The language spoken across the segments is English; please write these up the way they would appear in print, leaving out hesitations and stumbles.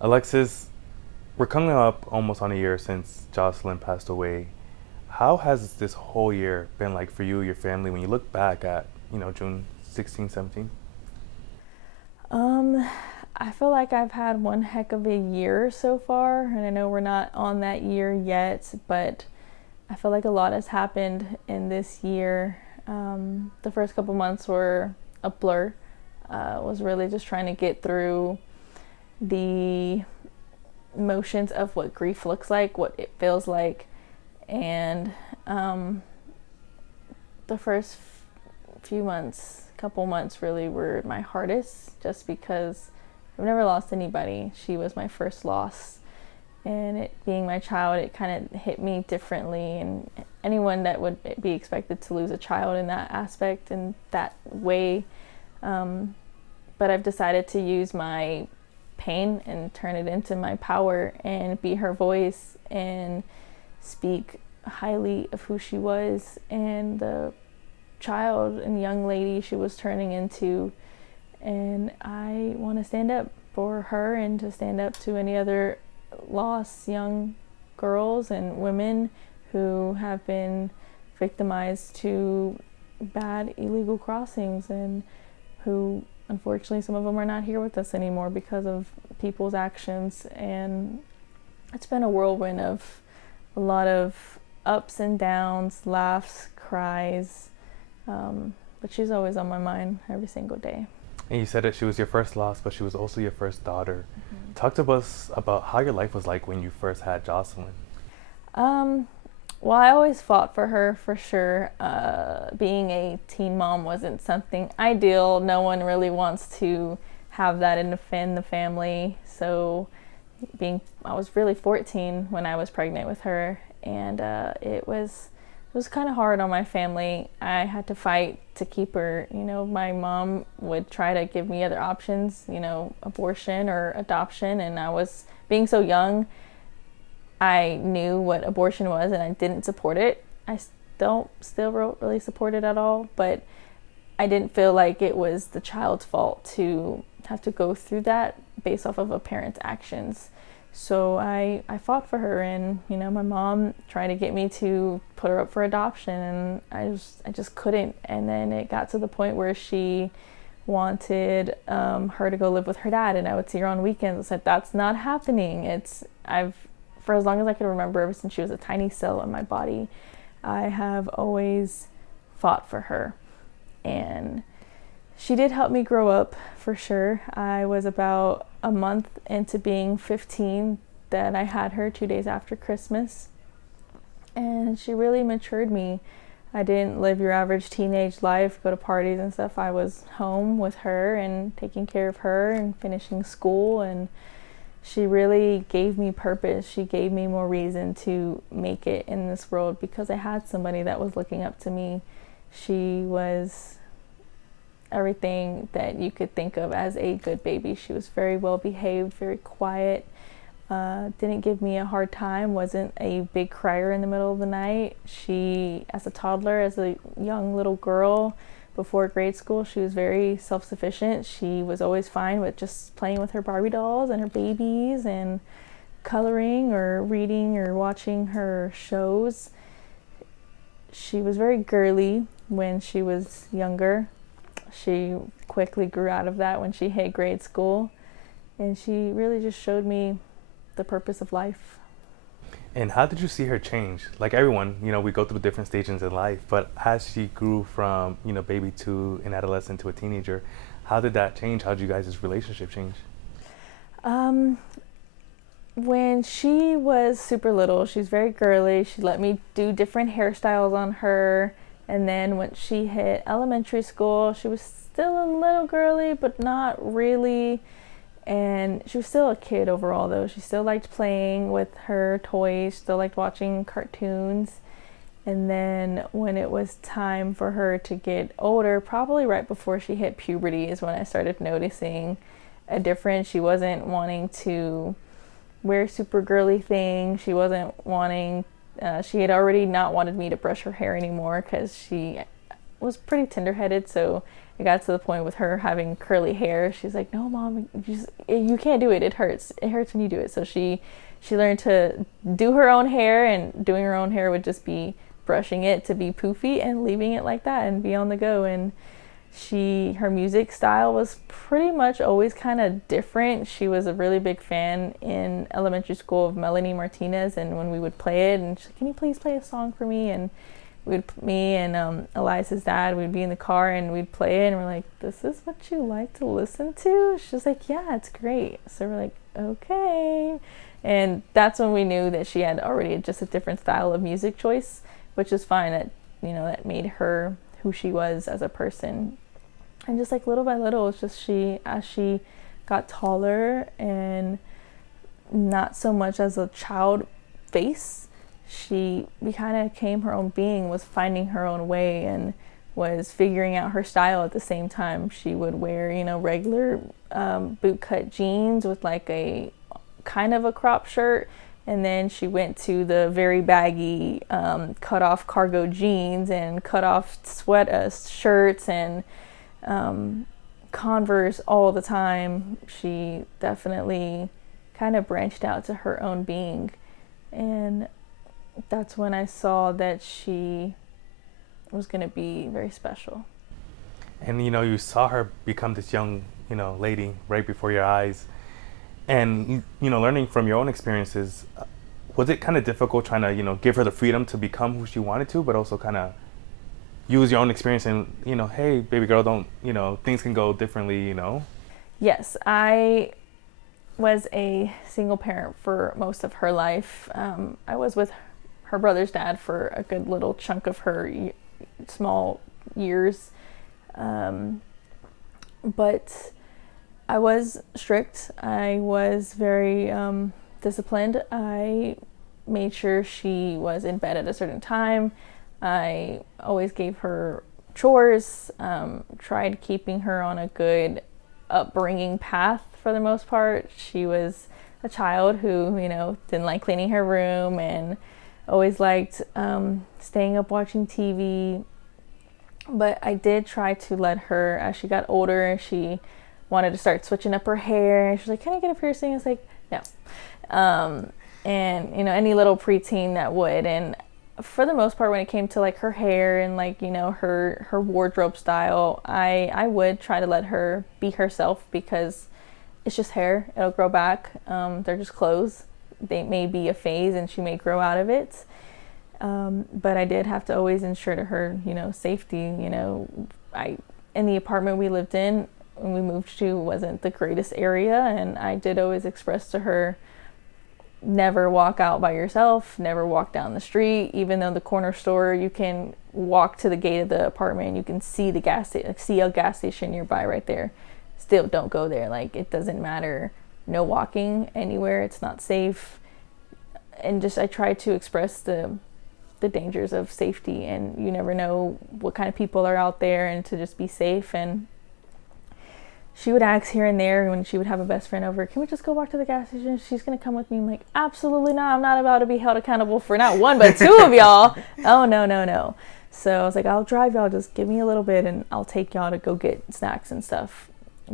Alexis, we're coming up almost on a year since Jocelyn passed away. How has this whole year been like for you, your family, when you look back at, June 16, 17? Um, I feel like I've had one heck of a year so far, and I know we're not on that year yet, but I feel like a lot has happened in this year. The first couple months were a blur. Was really just trying to get through the motions of what grief looks like, what it feels like, and the first few months, couple months really were my hardest just because I've never lost anybody. She was my first loss. And it being my child, it kind of hit me differently. And anyone that would be expected to lose a child in that aspect, in that way. But I've decided to use my pain and turn it into my power and be her voice and speak highly of who she was and the child and young lady she was turning into. And I want to stand up for her and to stand up to any other lost young girls and women who have been victimized to bad illegal crossings, and who unfortunately some of them are not here with us anymore because of people's actions. And it's been a whirlwind of a lot of ups and downs, laughs, cries, but she's always on my mind every single day. And you said that she was your first loss, but she was also your first daughter. Talk to us about how your life was like when you first had Jocelyn. Um, well, I always fought for her for sure. Being a teen mom wasn't something ideal. No one really wants to have that in the family. So, I was really 14 when I was pregnant with her, and it was kind of hard on my family. I had to fight to keep her. My mom would try to give me other options, abortion or adoption, and I was being so young. I knew what abortion was and I didn't support it. I don't still really support it at all, but I didn't feel like it was the child's fault to have to go through that based off of a parent's actions. So I fought for her, and my mom tried to get me to put her up for adoption, and I just couldn't. And then it got to the point where she wanted her to go live with her dad, and I would see her on weekends. I said, that's not happening. I've for as long as I can remember, ever since she was a tiny cell in my body, I have always fought for her. And she did help me grow up for sure. I was about a month into being 15 that I had her 2 days after Christmas. And she really matured me. I didn't live your average teenage life, go to parties and stuff. I was home with her and taking care of her and finishing school, and she really gave me purpose. She gave me more reason to make it in this world because I had somebody that was looking up to me. She was everything that you could think of as a good baby. She was very well behaved, very quiet, didn't give me a hard time, wasn't a big crier in the middle of the night. She, as a toddler, as a young little girl, before grade school, she was very self-sufficient. She was always fine with just playing with her Barbie dolls and her babies and coloring or reading or watching her shows. She was very girly when she was younger. She quickly grew out of that when she hit grade school, and she really just showed me the purpose of life. And how did you see her change? Like everyone, we go through different stages in life, but as she grew from, baby to an adolescent to a teenager, how did that change? How did you guys' relationship change? Um, when she was super little, she's very girly. She let me do different hairstyles on her. And then when she hit elementary school, she was still a little girly, but not really. And she was still a kid overall, though. She still liked playing with her toys, still liked watching cartoons. And then when it was time for her to get older, probably right before she hit puberty, is when I started noticing a difference. She wasn't wanting to wear super girly things. She wasn't wanting, she had already not wanted me to brush her hair anymore because she was pretty tender-headed. So it got to the point with her having curly hair. She's like, no, Mom, you can't do it. It hurts. It hurts when you do it. So she learned to do her own hair, and doing her own hair would just be brushing it to be poofy and leaving it like that and be on the go. And her music style was pretty much always kind of different. She was a really big fan in elementary school of Melanie Martinez, and when we would play it, and she's like, can you please play a song for me? And me and Eliza's dad, we'd be in the car and we'd play it, and we're like, this is what you like to listen to? She's like, yeah, it's great. So we're like, okay. And that's when we knew that she had already just a different style of music choice, which is fine. That, you know, that made her who she was as a person. And just like little by little, it's just as she got taller and not so much as a child face, she kind of became her own being, was finding her own way, and was figuring out her style at the same time. She would wear, you know, regular bootcut jeans with like a kind of a crop shirt, and then she went to the very baggy cut off cargo jeans and cut off shirts and Converse all the time. She definitely kind of branched out to her own being, and that's when I saw that she was going to be very special. And you know, you saw her become this young, you know, lady right before your eyes. And you know, learning from your own experiences, was it kind of difficult trying to, you know, give her the freedom to become who she wanted to, but also kind of use your own experience and, you know, hey, baby girl, don't, you know, things can go differently, you know? Yes, I was a single parent for most of her life. I was with her brother's dad for a good little chunk of her small years. But I was strict. I was very disciplined. I made sure she was in bed at a certain time. I always gave her chores, tried keeping her on a good upbringing path for the most part. She was a child who, you know, didn't like cleaning her room and always liked staying up watching TV. But I did try to let her, as she got older, she wanted to start switching up her hair. She's like, can I get a piercing? I was like, no. And, you know, any little preteen that would. And for the most part, when it came to like her hair and like, you know, her wardrobe style, I would try to let her be herself, because it's just hair. It'll grow back. They're just clothes. They may be a phase and she may grow out of it. But I did have to always ensure to her, you know, safety. You know, in the apartment we lived in when we moved to wasn't the greatest area, and I did always express to her, never walk out by yourself, never walk down the street. Even though the corner store, you can walk to the gate of the apartment and you can see a gas station nearby right there. Still, don't go there. Like, it doesn't matter. No walking anywhere. It's not safe. And just I try to express the dangers of safety, and you never know what kind of people are out there, and to just be safe. And she would ask here and there when she would have a best friend over, can we just go walk to the gas station? She's going to come with me. I'm like, absolutely not. I'm not about to be held accountable for not one, but two of y'all. Oh, no. So I was like, I'll drive y'all. Just give me a little bit and I'll take y'all to go get snacks and stuff.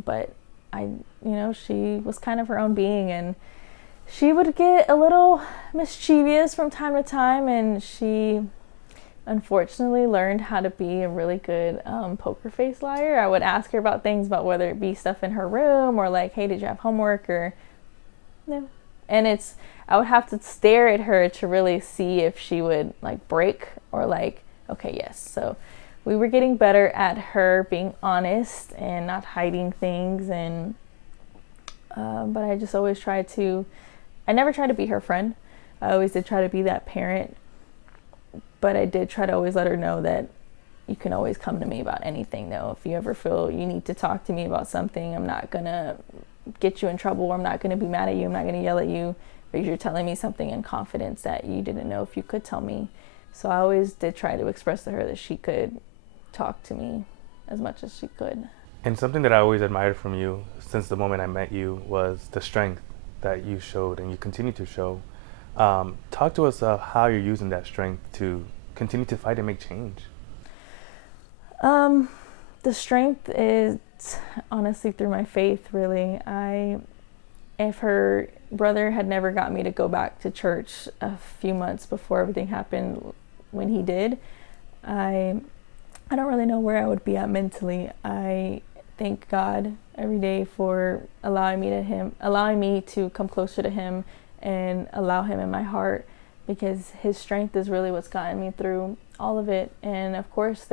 But she was kind of her own being, and she would get a little mischievous from time to time, and she unfortunately learned how to be a really good poker face liar. I would ask her about things, about whether it be stuff in her room or like, hey, did you have homework, or no. And I would have to stare at her to really see if she would like break or like, okay, yes. So we were getting better at her being honest and not hiding things. And but I just always I never tried to be her friend. I always did try to be that parent. But I did try to always let her know that you can always come to me about anything, though. If you ever feel you need to talk to me about something, I'm not going to get you in trouble. I'm not going to be mad at you. I'm not going to yell at you because you're telling me something in confidence that you didn't know if you could tell me. So I always did try to express to her that she could talk to me as much as she could. And something that I always admired from you since the moment I met you was the strength that you showed and you continue to show. Talk to us how you're using that strength to continue to fight and make change. The strength is honestly through my faith, really. If her brother had never got me to go back to church a few months before everything happened, when he did, I don't really know where I would be at mentally. I thank God every day for allowing me to come closer to him and allow him in my heart, because his strength is really what's gotten me through all of it. And of course,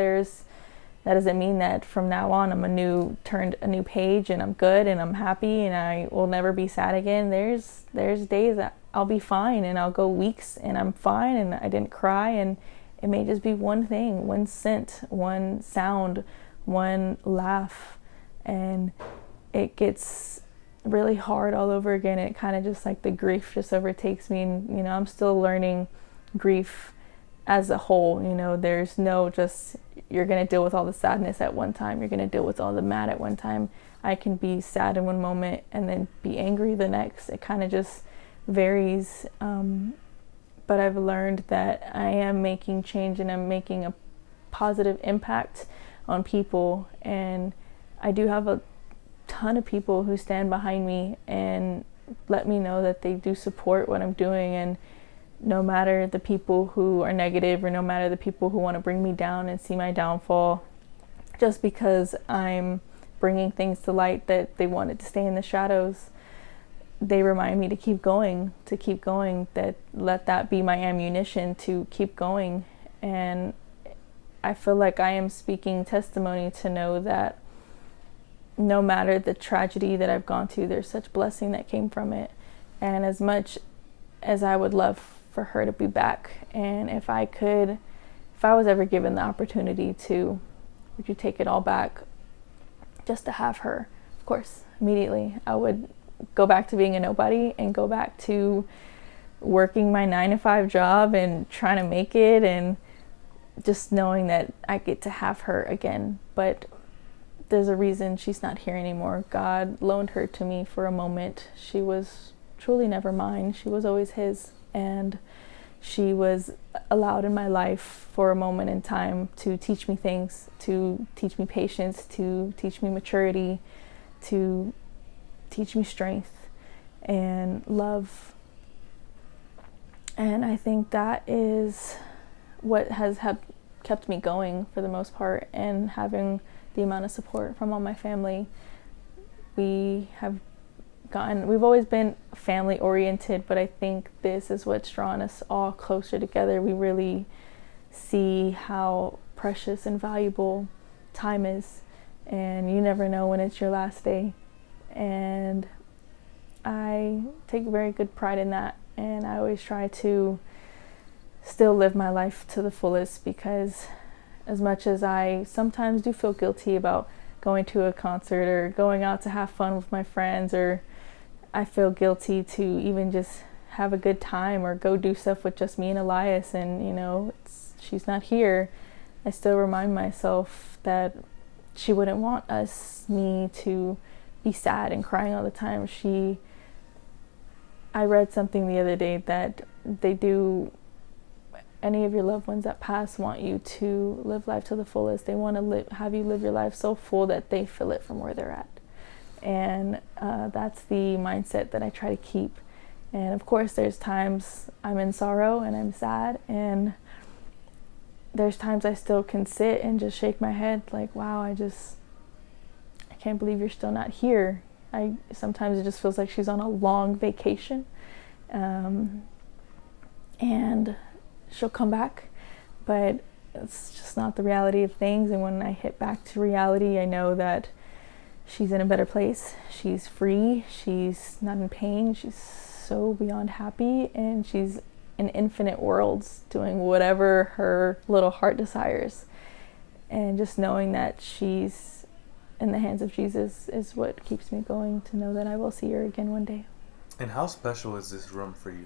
that doesn't mean that from now on I'm turned a new page and I'm good and I'm happy and I will never be sad again. There's days that I'll be fine and I'll go weeks and I'm fine and I didn't cry, and it may just be one thing, one scent, one sound, one laugh, and it gets really hard all over again. It kind of just like the grief just overtakes me, and I'm still learning grief as a whole. There's no just you're going to deal with all the sadness at one time, you're going to deal with all the mad at one time. I can be sad in one moment and then be angry the next. It kind of just varies, but I've learned that I am making change and I'm making a positive impact on people, and I do have a ton of people who stand behind me and let me know that they do support what I'm doing. And no matter the people who are negative, or no matter the people who want to bring me down and see my downfall, just because I'm bringing things to light that they wanted to stay in the shadows, they remind me to keep going, that let that be my ammunition to keep going. And I feel like I am speaking testimony to know that no matter the tragedy that I've gone through, there's such blessing that came from it. And as much as I would love for her to be back, and if I was ever given the opportunity to, would you take it all back just to have her? Of course, immediately I would go back to being a nobody and go back to working my 9-to-5 job and trying to make it, and just knowing that I get to have her again. But there's a reason she's not here anymore. God loaned her to me for a moment. She was truly never mine. She was always his, and she was allowed in my life for a moment in time to teach me things, to teach me patience, to teach me maturity, to teach me strength and love. And I think that is what has kept me going for the most part, and having the amount of support from all my family. We've always been family oriented, but I think this is what's drawn us all closer together. We really see how precious and valuable time is, and you never know when it's your last day. And I take very good pride in that, and I always try to still live my life to the fullest, because as much as I sometimes do feel guilty about going to a concert or going out to have fun with my friends, or I feel guilty to even just have a good time or go do stuff with just me and Elias, and she's not here, I still remind myself that she wouldn't want me to be sad and crying all the time. I read something the other day that any of your loved ones that pass want you to live life to the fullest. They want to have you live your life so full that they feel it from where they're at. And that's the mindset that I try to keep. And of course, there's times I'm in sorrow and I'm sad, and there's times I still can sit and just shake my head like, wow, I can't believe you're still not here. Sometimes it just feels like she's on a long vacation, and she'll come back, but it's just not the reality of things. And when I hit back to reality, I know that she's in a better place. She's free. She's not in pain. She's so beyond happy, and she's in infinite worlds doing whatever her little heart desires. And just knowing that she's in the hands of Jesus is what keeps me going, to know that I will see her again one day. And how special is this room for you?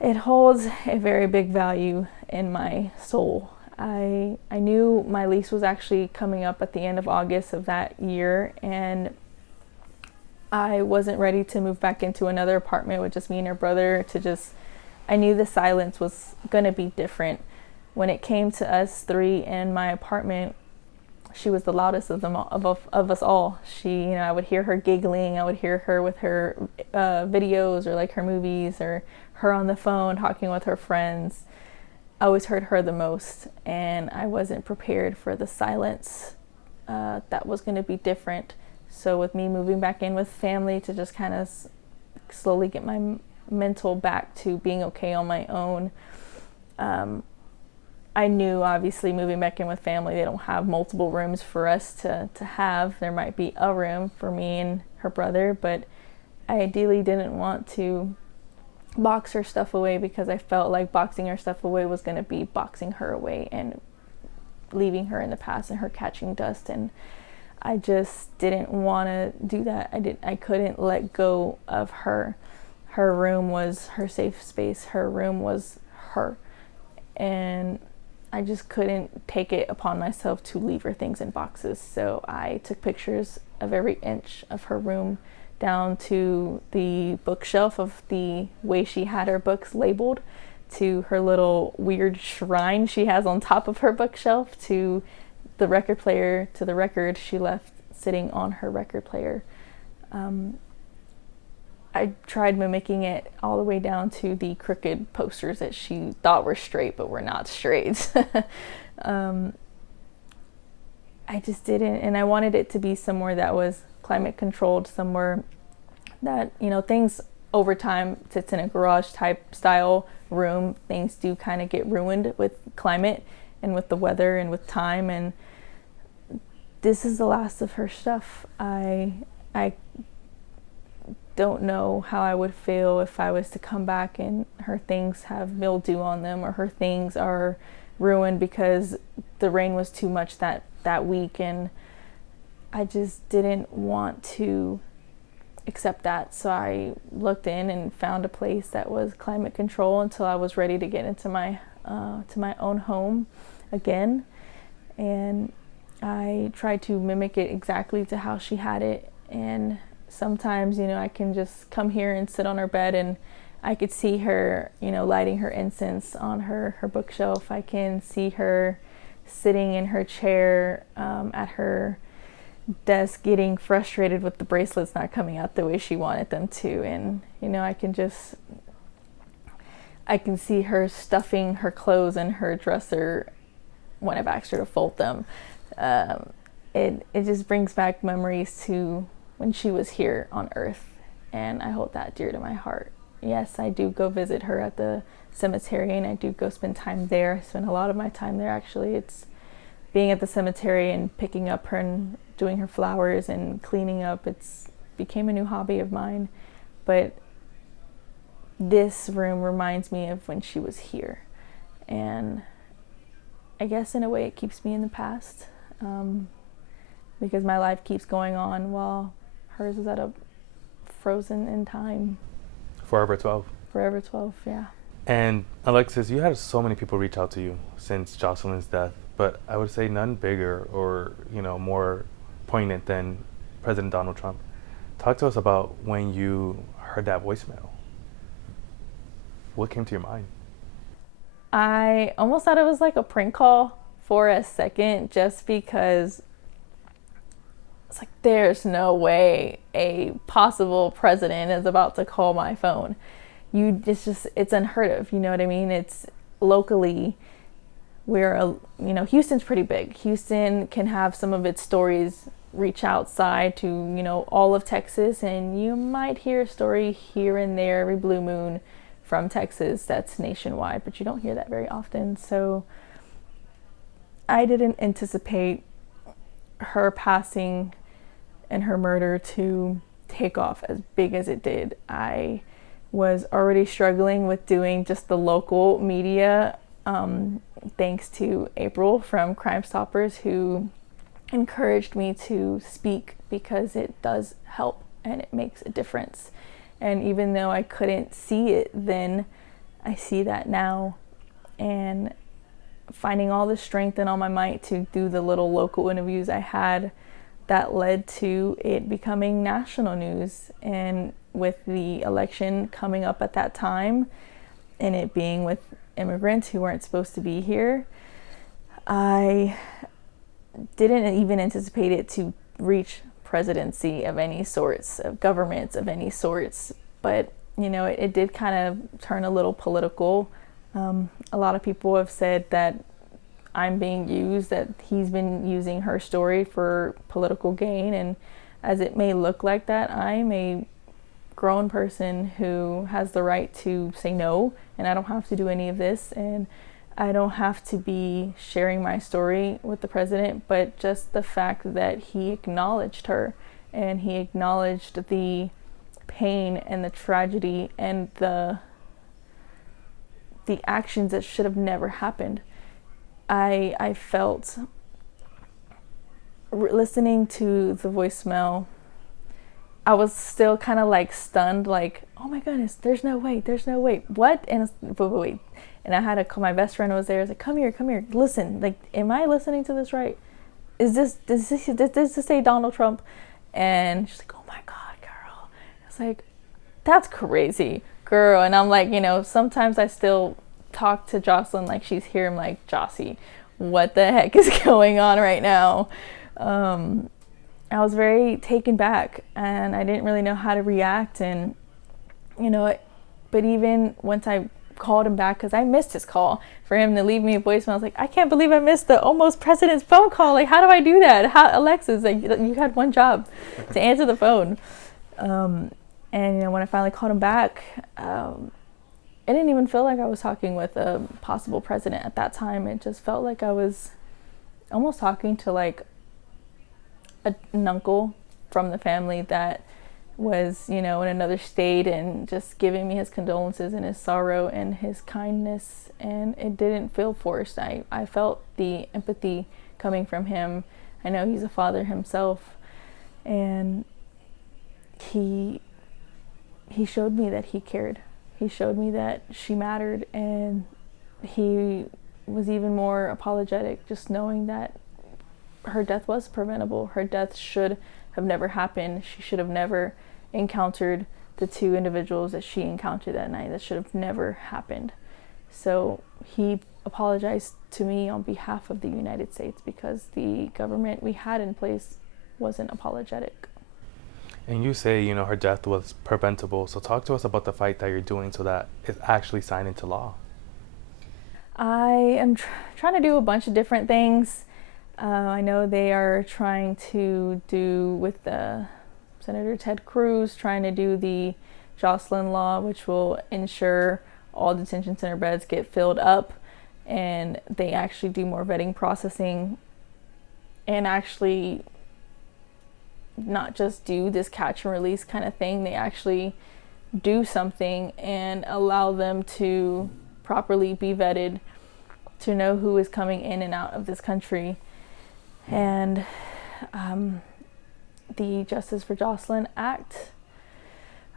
It holds a very big value in my soul. I knew my lease was actually coming up at the end of August of that year, and I wasn't ready to move back into another apartment with just me and her brother. I knew the silence was going to be different. When it came to us three in my apartment, she was the loudest of them all, of us all. I would hear her giggling. I would hear her with her videos or like her movies, or her on the phone talking with her friends. I always heard her the most, and I wasn't prepared for the silence that was going to be different. So with me moving back in with family to just kind of slowly get my mental back to being okay on my own, I knew obviously moving back in with family, they don't have multiple rooms for us to have. There might be a room for me and her brother, but I ideally didn't want to box her stuff away, because I felt like boxing her stuff away was going to be boxing her away and leaving her in the past and her catching dust. And I just didn't want to do that. I couldn't let go of her. Her room was her safe space. Her room was her. And I just couldn't take it upon myself to leave her things in boxes. So I took pictures of every inch of her room, down to the bookshelf of the way she had her books labeled, to her little weird shrine she has on top of her bookshelf, to the record player, to the record she left sitting on her record player. I tried mimicking it all the way down to the crooked posters that she thought were straight but were not straight. I just didn't, and I wanted it to be somewhere that was climate controlled, somewhere that, things over time, sits in a garage type style room, things do kind of get ruined with climate and with the weather and with time, and this is the last of her stuff. I don't know how I would feel if I was to come back and her things have mildew on them, or her things are ruined because the rain was too much that week, and I just didn't want to accept that. So I looked in and found a place that was climate control until I was ready to get into my own home again, and I tried to mimic it exactly to how she had it. And sometimes, I can just come here and sit on her bed, and I could see her, lighting her incense on her bookshelf. I can see her sitting in her chair at her desk, getting frustrated with the bracelets not coming out the way she wanted them to. And, I can see her stuffing her clothes in her dresser when I've asked her to fold them. It just brings back memories to when she was here on Earth, and I hold that dear to my heart. Yes, I do go visit her at the cemetery, and I do go spend time there. I spend a lot of my time there, actually. It's being at the cemetery and picking up her and doing her flowers and cleaning up. It's became a new hobby of mine, but this room reminds me of when she was here, and I guess in a way it keeps me in the past, because my life keeps going on while hers is at a frozen in time. Forever 12. Forever 12, yeah. And Alexis, you had so many people reach out to you since Jocelyn's death, but I would say none bigger or, more poignant than President Donald Trump. Talk to us about when you heard that voicemail. What came to your mind? I almost thought it was like a prank call for a second, just because it's like, there's no way a possible president is about to call my phone. It's unheard of, you know what I mean? It's locally, Houston's pretty big. Houston can have some of its stories reach outside to, all of Texas, and you might hear a story here and there every blue moon from Texas that's nationwide, but you don't hear that very often. So I didn't anticipate her passing and her murder to take off as big as it did. I was already struggling with doing just the local media, thanks to April from Crime Stoppers, who encouraged me to speak, because it does help and it makes a difference. And even though I couldn't see it then, I see that now. And finding all the strength and all my might to do the little local interviews I had, that led to it becoming national news. And with the election coming up at that time, and it being with immigrants who weren't supposed to be here, I didn't even anticipate it to reach presidency of any sorts, of governments of any sorts. But, it did kind of turn a little political. A lot of people have said that I'm being used, that he's been using her story for political gain. And as it may look like that, I'm a grown person who has the right to say no, and I don't have to do any of this, and I don't have to be sharing my story with the president. But just the fact that he acknowledged her, and he acknowledged the pain and the tragedy and the actions that should have never happened. I felt, listening to the voicemail, I was still kind of like stunned, like, oh my goodness, there's no way, what? And wait. And I had to call my best friend who was there. I was like, come here, listen, like, am I listening to this right? Does this say Donald Trump? And she's like, oh my God, girl. I was like, that's crazy, girl. And I'm like, sometimes I still talk to Jocelyn like she's here. I'm like, Jossie, what the heck is going on right now? I was very taken back, and I didn't really know how to react. And but even once I called him back, because I missed his call, for him to leave me a voicemail, I was like, I can't believe I missed the almost president's phone call. Like, how do I do that? Alexis, like, you had one job, to answer the phone. And when I finally called him back, it didn't even feel like I was talking with a possible president at that time. It just felt like I was almost talking to like an uncle from the family that was, in another state, and just giving me his condolences and his sorrow and his kindness. And it didn't feel forced. I felt the empathy coming from him. I know he's a father himself, and he showed me that he cared. He showed me that she mattered, and he was even more apologetic, just knowing that her death was preventable. Her death should have never happened. She should have never encountered the two individuals that she encountered that night. That should have never happened. So he apologized to me on behalf of the United States, because the government we had in place wasn't apologetic. And you say, her death was preventable. So talk to us about the fight that you're doing so that it's actually signed into law. I am trying to do a bunch of different things. I know they are trying to do with Senator Ted Cruz, trying to do the Jocelyn law, which will ensure all detention center beds get filled up, and they actually do more vetting processing, and actually not just do this catch and release kind of thing. They actually do something and allow them to properly be vetted, to know who is coming in and out of this country. And the Justice for Jocelyn Act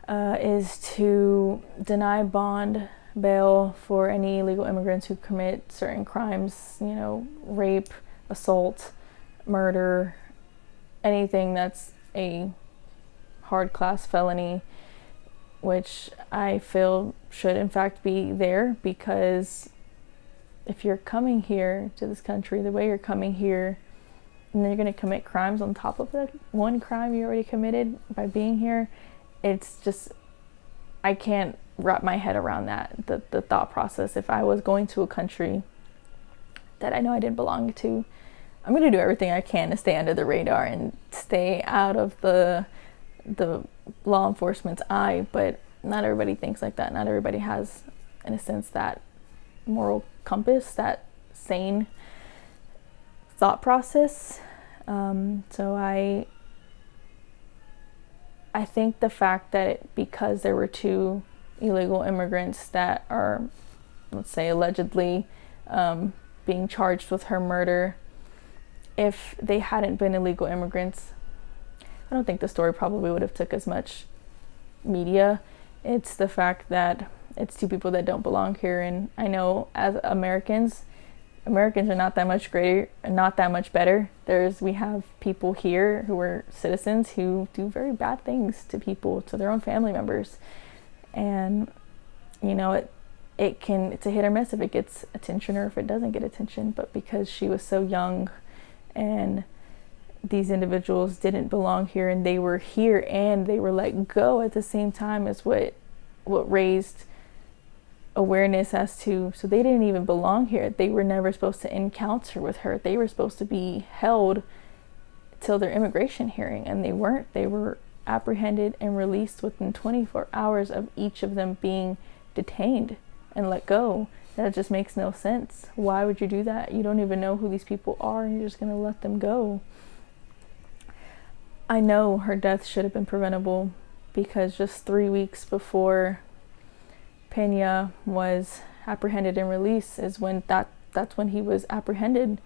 is to deny bond bail for any illegal immigrants who commit certain crimes, rape, assault, murder, anything that's a hard class felony, which I feel should in fact be there, because if you're coming here to this country the way you're coming here, and then you're going to commit crimes on top of that one crime you already committed by being here, it's just, I can't wrap my head around that, the thought process. If I was going to a country that I know I didn't belong to, I'm going to do everything I can to stay under the radar and stay out of the law enforcement's eye. But not everybody thinks like that. Not everybody has, in a sense, that moral compass, that sane thought process. So I think the fact that because there were two illegal immigrants that are, let's say, allegedly being charged with her murder, if they hadn't been illegal immigrants, I don't think the story probably would have took as much media. It's the fact that it's two people that don't belong here. And I know as Americans are not that much greater, not that much better. We have people here who are citizens who do very bad things to people, to their own family members. And, it's a hit or miss if it gets attention or if it doesn't get attention. But because she was so young and these individuals didn't belong here, and they were here and they were let go at the same time as what raised awareness as to, so they didn't even belong here. They were never supposed to encounter with her. They were supposed to be held till their immigration hearing, and they weren't. They were apprehended and released within 24 hours of each of them being detained and let go. That just makes no sense. Why would you do that? You don't even know who these people are, and you're just going to let them go. I know her death should have been preventable, because just 3 weeks before Pena was apprehended and released is when that's when he was apprehended.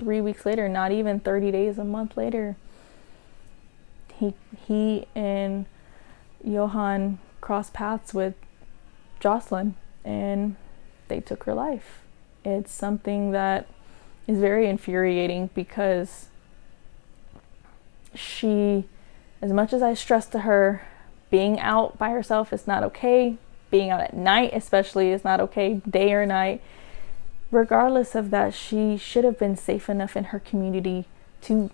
3 weeks later, not even 30 days, a month later, he and Johan crossed paths with Jocelyn, and they took her life. It's something that is very infuriating, because she, as much as I stressed to her, being out by herself is not okay. Being out at night especially is not okay, day or night. Regardless of that, she should have been safe enough in her community to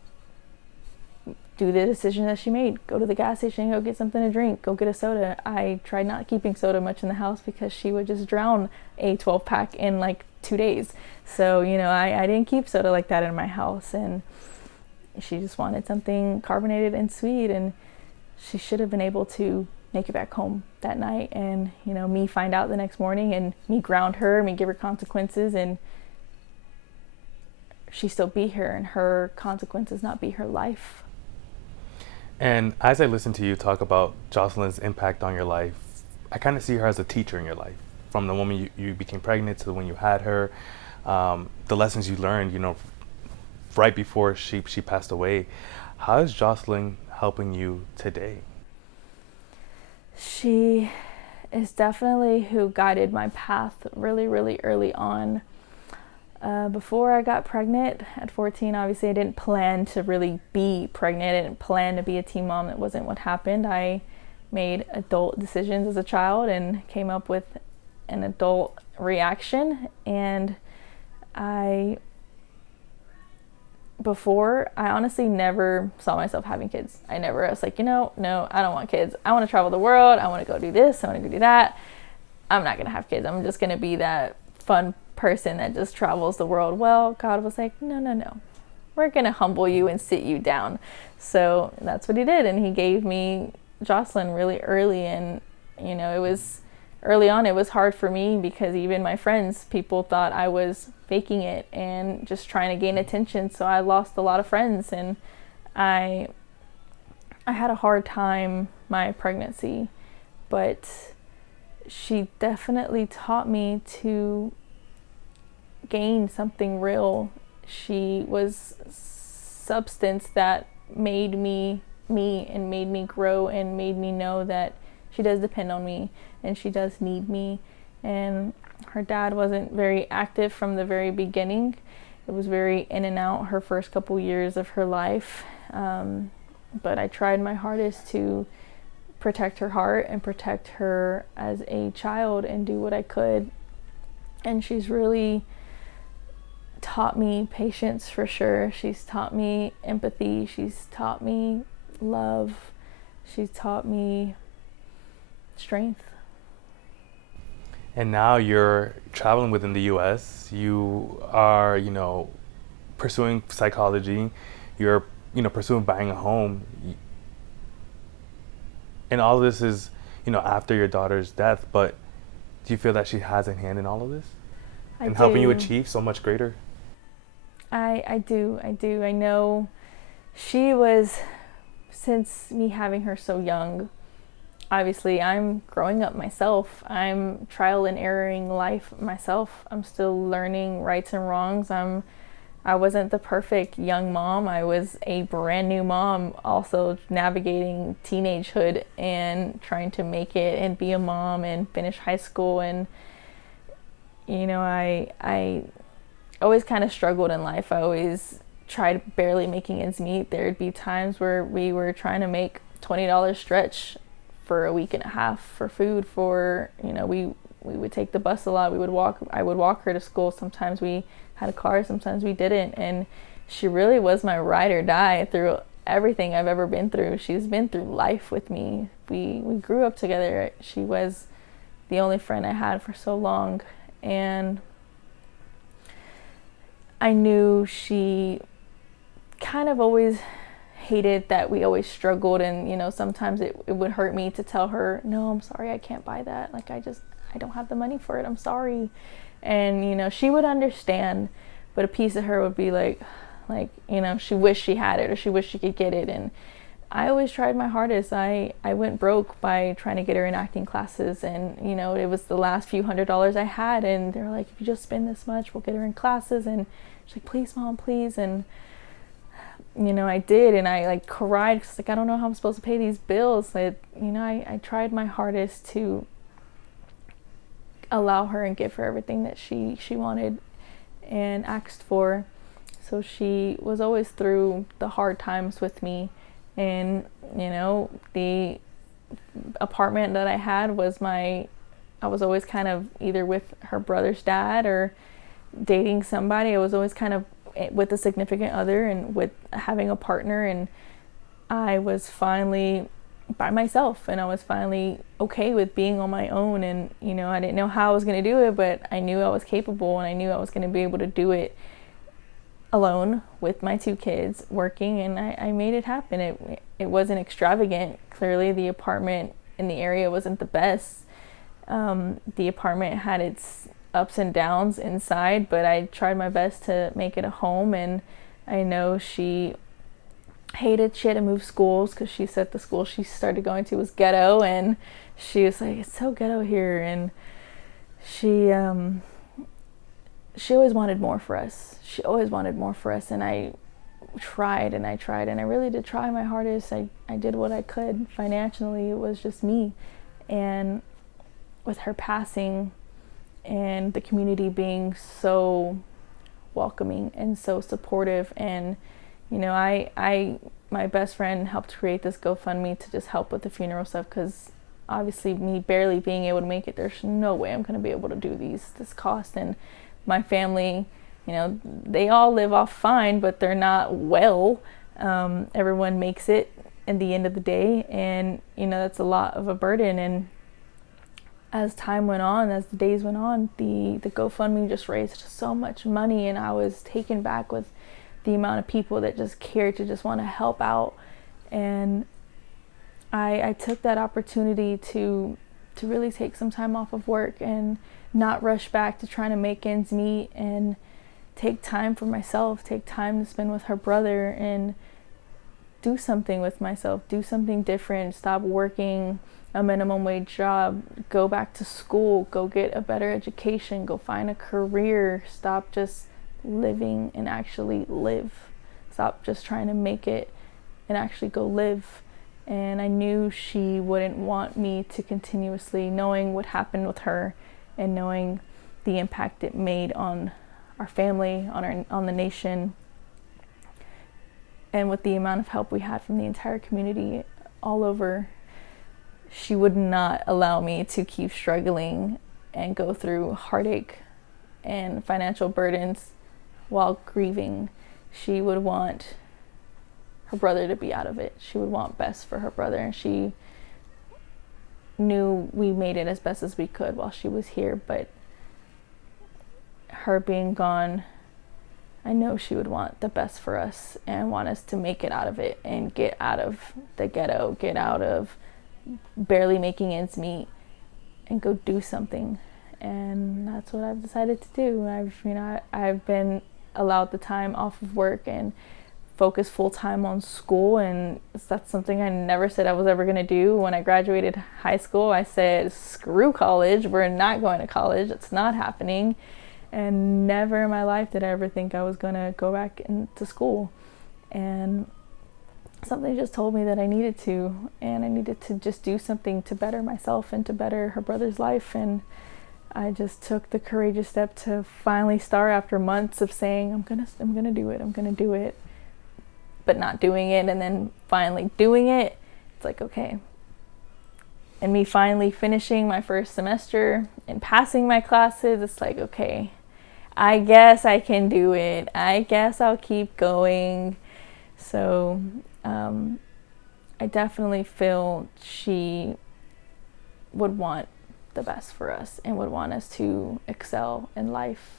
do the decision that she made. Go to the gas station, go get something to drink, go get a soda. I tried not keeping soda much in the house because she would just drown a 12-pack in like 2 days. So, I didn't keep soda like that in my house, and she just wanted something carbonated and sweet, and she should have been able to make it back home that night, and me find out the next morning, and me ground her, me give her consequences, and she still be here, and her consequences not be her life. And as I listen to you talk about Jocelyn's impact on your life, I kind of see her as a teacher in your life. From the moment you became pregnant to when you had her, the lessons you learned, right before she passed away. How is Jocelyn helping you today? She is definitely who guided my path really, really early on. Before I got pregnant at 14, obviously I didn't plan to really be pregnant. I didn't plan to be a teen mom. That wasn't what happened. I made adult decisions as a child and came up with an adult reaction. And before, I honestly never saw myself having kids. I was like, no, I don't want kids. I want to travel the world. I want to go do this. I want to go do that. I'm not going to have kids. I'm just going to be that fun person that just travels the world. Well, God was like, no. We're going to humble you and sit you down. So that's what he did. And he gave me Jocelyn really early. And, it was early on, it was hard for me, because even my friends, people thought I was faking it and just trying to gain attention. So I lost a lot of friends, and I had a hard time my pregnancy, but she definitely taught me to gain something real. She was substance that made me me and made me grow and made me know that she does depend on me and she does need me. And her dad wasn't very active from the very beginning. It was very in and out her first couple years of her life. But I tried my hardest to protect her heart and protect her as a child and do what I could. And she's really taught me patience for sure. She's taught me empathy. She's taught me love. She's taught me strength. And now you're traveling within the U.S. You are, pursuing psychology. You're, pursuing buying a home. And all of this is, after your daughter's death. But do you feel that she has a hand in all of this? And helping you achieve so much greater? I do. I know she was, since me having her so young, obviously I'm growing up myself. I'm trial and erroring life myself. I'm still learning rights and wrongs. I wasn't the perfect young mom. I was a brand new mom, also navigating teenagehood and trying to make it and be a mom and finish high school. And I always kind of struggled in life. I always tried barely making ends meet. There'd be times where we were trying to make $20 stretch for a week and a half for food. We would take the bus a lot. I would walk her to school. Sometimes we had a car, sometimes we didn't. And she really was my ride or die through everything I've ever been through. She's been through life with me. We grew up together. She was the only friend I had for so long, and I knew she kind of always hated that we always struggled, and sometimes it would hurt me to tell her, no, I'm sorry, I can't buy that, like I don't have the money for it, I'm sorry. And she would understand, but a piece of her would be like she wished she had it, or she wished she could get it. And I always tried my hardest. I went broke by trying to get her in acting classes, and it was the last few $100s I had, and they're like, if you just spend this much, we'll get her in classes. And she's like, please mom, please. And I did, and I like cried because I don't know how I'm supposed to pay these bills. I tried my hardest to allow her and give her everything that she wanted and asked for. So she was always through the hard times with me. And the apartment that I had was I was always kind of either with her brother's dad or dating somebody. I was always kind of with a significant other and with having a partner, and I was finally by myself, and I was finally okay with being on my own. And I didn't know how I was going to do it, but I knew I was capable, and I knew I was going to be able to do it alone with my 2 kids working, and I made it happen. It wasn't extravagant. Clearly the apartment in the area wasn't the best. The apartment had its ups and downs inside, but I tried my best to make it a home. And I know she hated, she had to move schools because she said the school she started going to was ghetto, and she was like, it's so ghetto here. And she always wanted more for us. She always wanted more for us, and I tried, and I really did try my hardest. I did what I could financially. It was just me. And with her passing and the community being so welcoming and so supportive, and my best friend helped create this GoFundMe to just help with the funeral stuff, because obviously me barely being able to make it, there's no way I'm going to be able to do this cost. And my family, they all live off fine, but they're not well. Everyone makes it in the end of the day, and that's a lot of a burden. And as time went on, as the days went on, the GoFundMe just raised so much money, and I was taken back with the amount of people that just cared to just want to help out. And I took that opportunity to really take some time off of work and not rush back to trying to make ends meet, and take time for myself, take time to spend with her brother, and do something with myself, do something different, stop working a minimum wage job, go back to school, go get a better education, go find a career, stop just living and actually live, stop just trying to make it and actually go live. And I knew she wouldn't want me to continuously, knowing what happened with her and knowing the impact it made on our family, on the nation, and with the amount of help we had from the entire community all over, she would not allow me to keep struggling and go through heartache and financial burdens while grieving. She would want her brother to be out of it. She would want best for her brother, and she knew we made it as best as we could while she was here. But her being gone, I know she would want the best for us and want us to make it out of it and get out of the ghetto, get out of barely making ends meet, and go do something. And that's what I've decided to do. I've been allowed the time off of work and focus full-time on school, and that's something I never said I was ever going to do. When I graduated high school, I said, screw college, we're not going to college, it's not happening. And never in my life did I ever think I was going to go back into school. And something just told me that I needed to, and I needed to just do something to better myself and to better her brother's life. And I just took the courageous step to finally start, after months of saying, I'm gonna do it, but not doing it, and then finally doing it. It's like, okay. And me finally finishing my first semester and passing my classes, it's like, okay, I guess I can do it. I guess I'll keep going. So I definitely feel she would want the best for us and would want us to excel in life.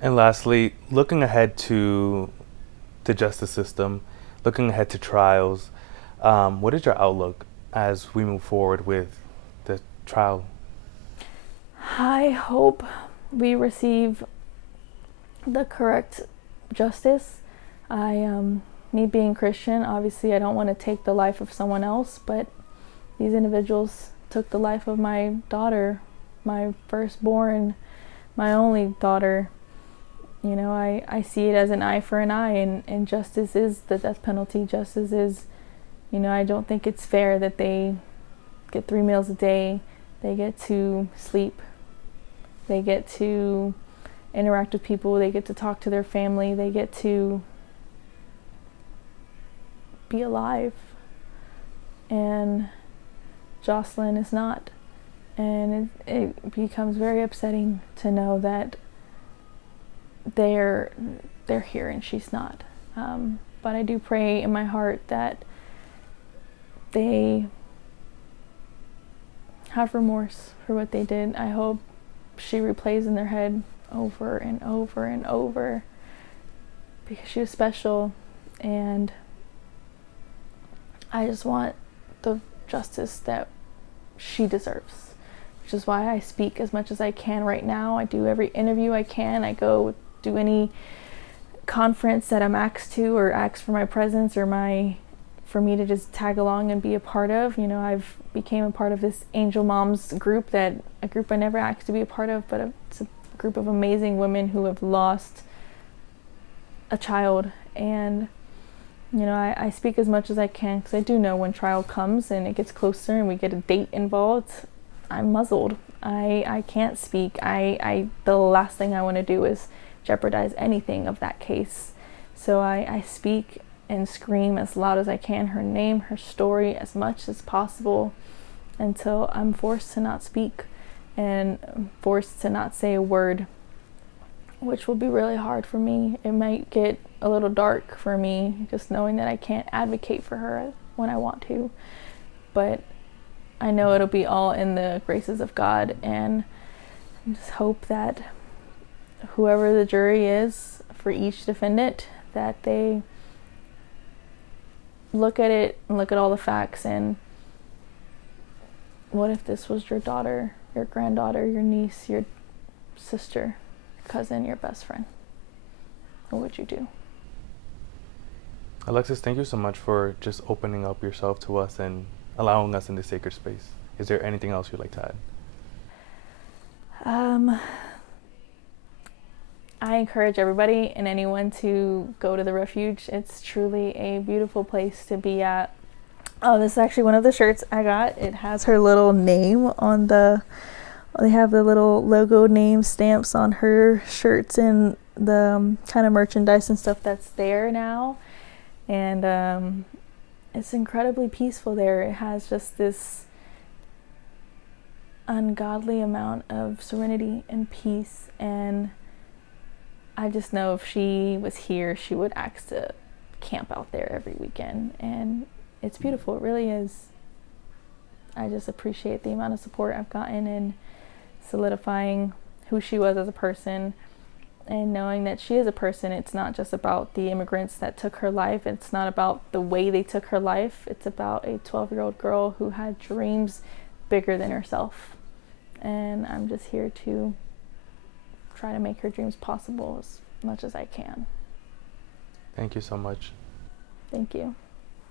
And lastly, looking ahead to the justice system, looking ahead to trials, what is your outlook as we move forward with the trial? I hope we receive the correct justice. Me being Christian, obviously I don't want to take the life of someone else, but these individuals took the life of my daughter, my firstborn, my only daughter. You know, I see it as an eye for an eye, and justice is the death penalty. Justice is, you know, I don't think it's fair that they get 3 meals a day, they get to sleep, they get to interact with people, they get to talk to their family, they get to be alive. And Jocelyn is not. And it becomes very upsetting to know that they're here and she's not. But I do pray in my heart that they have remorse for what they did. I hope she replays in their head over and over and over, because she was special, and I just want the justice that she deserves, which is why I speak as much as I can right now. I do every interview I can. I go do any conference that I'm asked to, or asked for my presence, or for me to just tag along and be a part of. You know, I've became a part of this Angel Moms group, a group I never asked to be a part of, but it's a group of amazing women who have lost a child. And you know, I speak as much as I can, because I do know when trial comes and it gets closer and we get a date involved, I'm muzzled. I can't speak. The last thing I want to do is jeopardize anything of that case. So I speak and scream as loud as I can her name, her story, as much as possible, until I'm forced to not speak and forced to not say a word, which will be really hard for me. It might get a little dark for me, just knowing that I can't advocate for her when I want to. But I know it'll be all in the graces of God, and I just hope that whoever the jury is for each defendant, that they look at it and look at all the facts, and what if this was your daughter, your granddaughter, your niece, your sister, cousin, your best friend? What would you do? Alexis, thank you so much for just opening up yourself to us and allowing us in this sacred space. Is there anything else you'd like to add? I encourage everybody and anyone to go to the refuge. It's truly a beautiful place to be at. Oh, this is actually one of the shirts I got. It has her little name on they have the little logo name stamps on her shirts and the kind of merchandise and stuff that's there now. And it's incredibly peaceful there. It has just this ungodly amount of serenity and peace, and I just know if she was here, she would ask to camp out there every weekend. And it's beautiful. It really is. I just appreciate the amount of support I've gotten in solidifying who she was as a person, and knowing that she is a person. It's not just about the immigrants that took her life. It's not about the way they took her life. It's about a 12-year-old girl who had dreams bigger than herself. And I'm just here to try to make her dreams possible as much as I can. Thank you so much. Thank you.